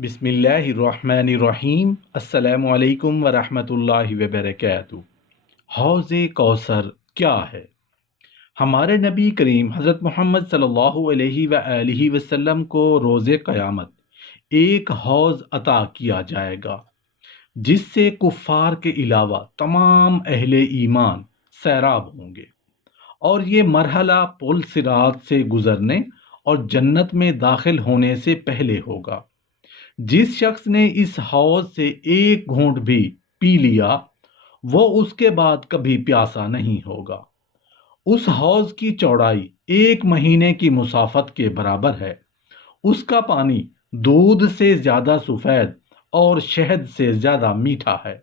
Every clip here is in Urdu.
بسم اللہ الرحمن الرحیم۔ السلام علیکم ورحمۃ اللہ وبرکاتہ۔ حوض کوثر کیا ہے؟ ہمارے نبی کریم حضرت محمد صلی اللہ علیہ وآلہ وسلم کو روز قیامت ایک حوض عطا کیا جائے گا جس سے کفار کے علاوہ تمام اہل ایمان سیراب ہوں گے، اور یہ مرحلہ پل صراط سے گزرنے اور جنت میں داخل ہونے سے پہلے ہوگا۔ جس شخص نے اس حوض سے ایک گھونٹ بھی پی لیا وہ اس کے بعد کبھی پیاسا نہیں ہوگا۔ اس حوض کی چوڑائی 1 مہینے کی مسافت کے برابر ہے۔ اس کا پانی دودھ سے زیادہ سفید اور شہد سے زیادہ میٹھا ہے۔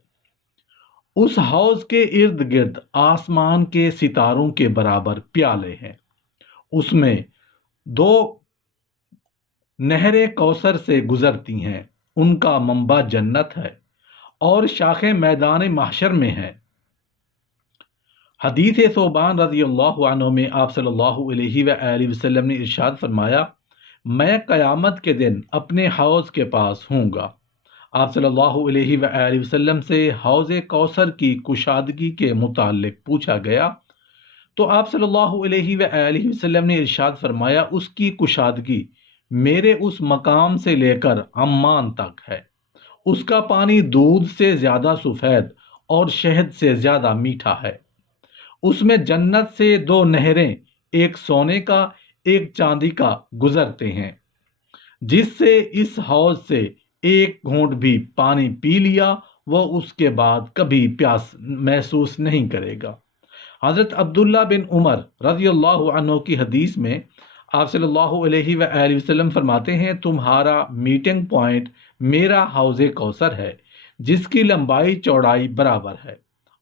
اس حوض کے ارد گرد آسمان کے ستاروں کے برابر پیالے ہیں۔ اس میں 2 نہریں کوثر سے گزرتی ہیں، ان کا منبع جنت ہے اور شاخیں میدان محشر میں ہیں۔ حدیث ثوبان رضی اللہ عنہ میں آپ صلی اللہ علیہ وآلہ وسلم نے ارشاد فرمایا، میں قیامت کے دن اپنے حوض کے پاس ہوں گا۔ آپ صلی اللہ علیہ وآلہ وسلم سے حوض کوثر کی کشادگی کے متعلق پوچھا گیا تو آپ صلی اللہ علیہ وآلہ وسلم نے ارشاد فرمایا، اس کی کشادگی میرے اس مقام سے لے کر عمان تک ہے۔ اس کا پانی دودھ سے زیادہ سفید اور شہد سے زیادہ میٹھا ہے۔ اس میں جنت سے 2 نہریں، ایک سونے کا ایک چاندی کا گزرتے ہیں۔ جس سے اس حوض سے ایک گھونٹ بھی پانی پی لیا وہ اس کے بعد کبھی پیاس محسوس نہیں کرے گا۔ حضرت عبداللہ بن عمر رضی اللہ عنہ کی حدیث میں آپ صلی اللہ علیہ وآلہ وسلم فرماتے ہیں، تمہارا میٹنگ پوائنٹ میرا حوض کوثر ہے جس کی لمبائی چوڑائی برابر ہے،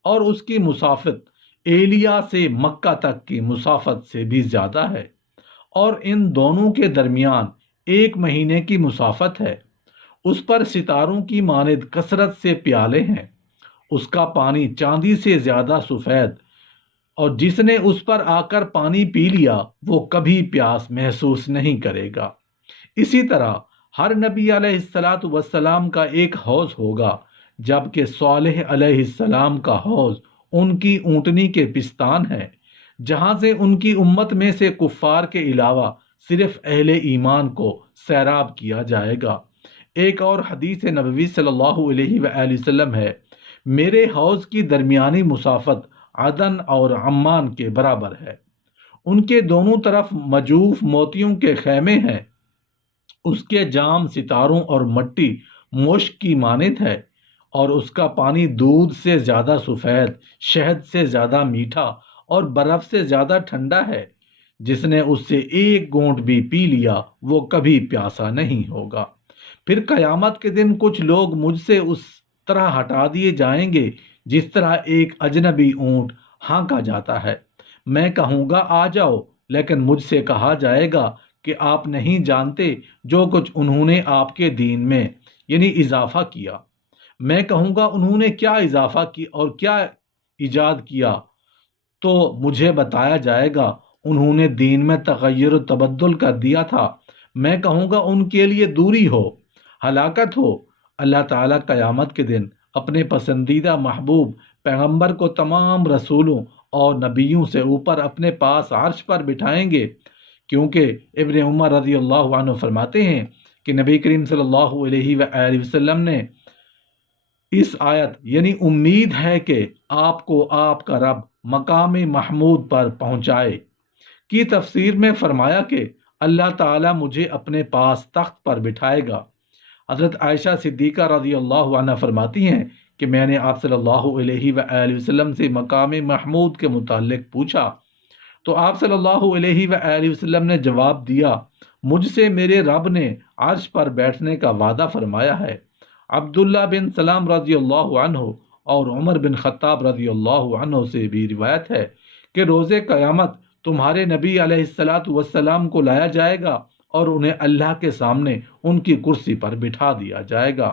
اور اس کی مسافت ایلیا سے مکہ تک کی مسافت سے بھی زیادہ ہے، اور ان دونوں کے درمیان 1 مہینے کی مسافت ہے۔ اس پر ستاروں کی مانند کثرت سے پیالے ہیں۔ اس کا پانی چاندی سے زیادہ سفید، اور جس نے اس پر آ کر پانی پی لیا وہ کبھی پیاس محسوس نہیں کرے گا۔ اسی طرح ہر نبی علیہ السلام کا ایک حوض ہوگا، جبکہ صالح علیہ السلام کا حوض ان کی اونٹنی کے پستان ہے، جہاں سے ان کی امت میں سے کفار کے علاوہ صرف اہل ایمان کو سیراب کیا جائے گا۔ ایک اور حدیث نبوی صلی اللہ علیہ وآلہ وسلم ہے، میرے حوض کی درمیانی مسافت عدن اور عمان کے برابر ہے۔ ان کے دونوں طرف مجوف موتیوں کے خیمے ہیں۔ اس کے جام ستاروں اور مٹی مشک کی مانند ہے، اور اس کا پانی دودھ سے زیادہ سفید، شہد سے زیادہ میٹھا اور برف سے زیادہ ٹھنڈا ہے۔ جس نے اس سے ایک گھونٹ بھی پی لیا وہ کبھی پیاسا نہیں ہوگا۔ پھر قیامت کے دن کچھ لوگ مجھ سے اس طرح ہٹا دیے جائیں گے جس طرح ایک اجنبی اونٹ ہانکا جاتا ہے۔ میں کہوں گا آ جاؤ، لیکن مجھ سے کہا جائے گا کہ آپ نہیں جانتے جو کچھ انہوں نے آپ کے دین میں یعنی اضافہ کیا۔ میں کہوں گا انہوں نے کیا اضافہ کیا اور کیا ایجاد کیا، تو مجھے بتایا جائے گا انہوں نے دین میں تغیر و تبدل کر دیا تھا۔ میں کہوں گا ان کے لیے دوری ہو، ہلاکت ہو۔ اللہ تعالیٰ قیامت کے دن اپنے پسندیدہ محبوب پیغمبر کو تمام رسولوں اور نبیوں سے اوپر اپنے پاس عرش پر بٹھائیں گے، کیونکہ ابن عمر رضی اللہ عنہ فرماتے ہیں کہ نبی کریم صلی اللہ علیہ وآلہ وسلم نے اس آیت یعنی امید ہے کہ آپ کو آپ کا رب مقام محمود پر پہنچائے کی تفسیر میں فرمایا کہ اللہ تعالیٰ مجھے اپنے پاس تخت پر بٹھائے گا۔ حضرت عائشہ صدیقہ رضی اللہ عنہ فرماتی ہیں کہ میں نے آپ صلی اللہ علیہ وآلہ وسلم سے مقام محمود کے متعلق پوچھا تو آپ صلی اللہ علیہ وآلہ وسلم نے جواب دیا، مجھ سے میرے رب نے عرش پر بیٹھنے کا وعدہ فرمایا ہے۔ عبداللہ بن سلام رضی اللہ عنہ اور عمر بن خطاب رضی اللہ عنہ سے بھی روایت ہے کہ روز قیامت تمہارے نبی علیہ السلام کو لایا جائے گا اور انہیں اللہ کے سامنے ان کی کرسی پر بٹھا دیا جائے گا۔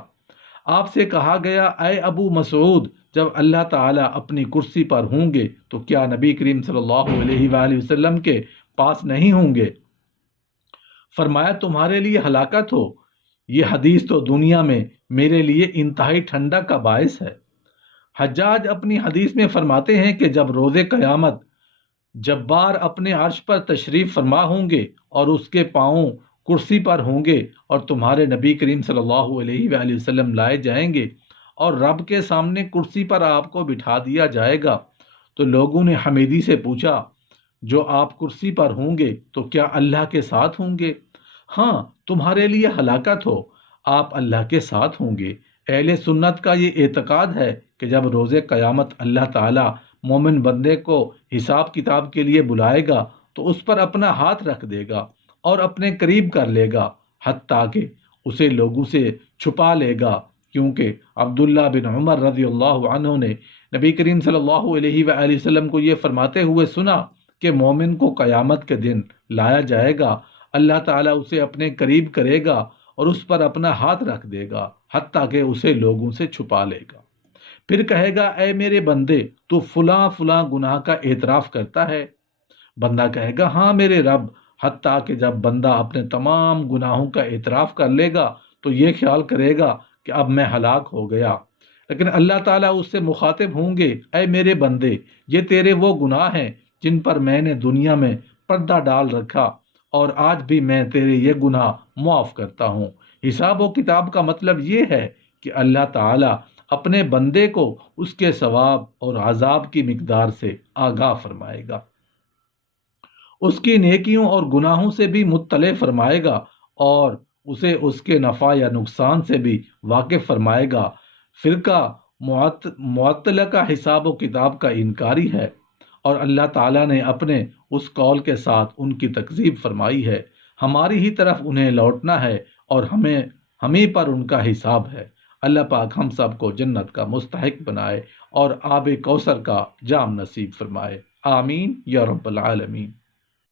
آپ سے کہا گیا، اے ابو مسعود، جب اللہ تعالیٰ اپنی کرسی پر ہوں گے تو کیا نبی کریم صلی اللہ علیہ وآلہ وسلم کے پاس نہیں ہوں گے؟ فرمایا تمہارے لیے ہلاکت ہو، یہ حدیث تو دنیا میں میرے لیے انتہائی ٹھنڈک کا باعث ہے۔ حجاج اپنی حدیث میں فرماتے ہیں کہ جب روز قیامت جبار اپنے عرش پر تشریف فرما ہوں گے اور اس کے پاؤں کرسی پر ہوں گے اور تمہارے نبی کریم صلی اللہ علیہ وآلہ وسلم لائے جائیں گے اور رب کے سامنے کرسی پر آپ کو بٹھا دیا جائے گا، تو لوگوں نے حمیدی سے پوچھا، جو آپ کرسی پر ہوں گے تو کیا اللہ کے ساتھ ہوں گے؟ ہاں، تمہارے لیے ہلاکت ہو، آپ اللہ کے ساتھ ہوں گے۔ اہل سنت کا یہ اعتقاد ہے کہ جب روز قیامت اللہ تعالیٰ مومن بندے کو حساب کتاب کے لیے بلائے گا تو اس پر اپنا ہاتھ رکھ دے گا اور اپنے قریب کر لے گا، حتیٰ کہ اسے لوگوں سے چھپا لے گا، کیونکہ عبداللہ بن عمر رضی اللہ عنہ نے نبی کریم صلی اللہ علیہ وآلہ وسلم کو یہ فرماتے ہوئے سنا کہ مومن کو قیامت کے دن لایا جائے گا، اللہ تعالیٰ اسے اپنے قریب کرے گا اور اس پر اپنا ہاتھ رکھ دے گا، حتیٰ کہ اسے لوگوں سے چھپا لے گا۔ پھر کہے گا، اے میرے بندے، تو فلاں فلاں گناہ کا اعتراف کرتا ہے؟ بندہ کہے گا، ہاں میرے رب۔ حتیٰ کہ جب بندہ اپنے تمام گناہوں کا اعتراف کر لے گا تو یہ خیال کرے گا کہ اب میں ہلاک ہو گیا، لیکن اللہ تعالیٰ اس سے مخاطب ہوں گے، اے میرے بندے، یہ تیرے وہ گناہ ہیں جن پر میں نے دنیا میں پردہ ڈال رکھا، اور آج بھی میں تیرے یہ گناہ معاف کرتا ہوں۔ حساب و کتاب کا مطلب یہ ہے کہ اللہ تعالیٰ اپنے بندے کو اس کے ثواب اور عذاب کی مقدار سے آگاہ فرمائے گا، اس کی نیکیوں اور گناہوں سے بھی مطلع فرمائے گا، اور اسے اس کے نفع یا نقصان سے بھی واقف فرمائے گا۔ فرقہ معطلہ کا حساب و کتاب کا انکاری ہے، اور اللہ تعالیٰ نے اپنے اس قول کے ساتھ ان کی تکذیب فرمائی ہے۔ ہماری ہی طرف انہیں لوٹنا ہے اور ہمیں پر ان کا حساب ہے۔ اللہ پاک ہم سب کو جنت کا مستحق بنائے اور آب کوثر کا جام نصیب فرمائے، آمین یا رب العالمین۔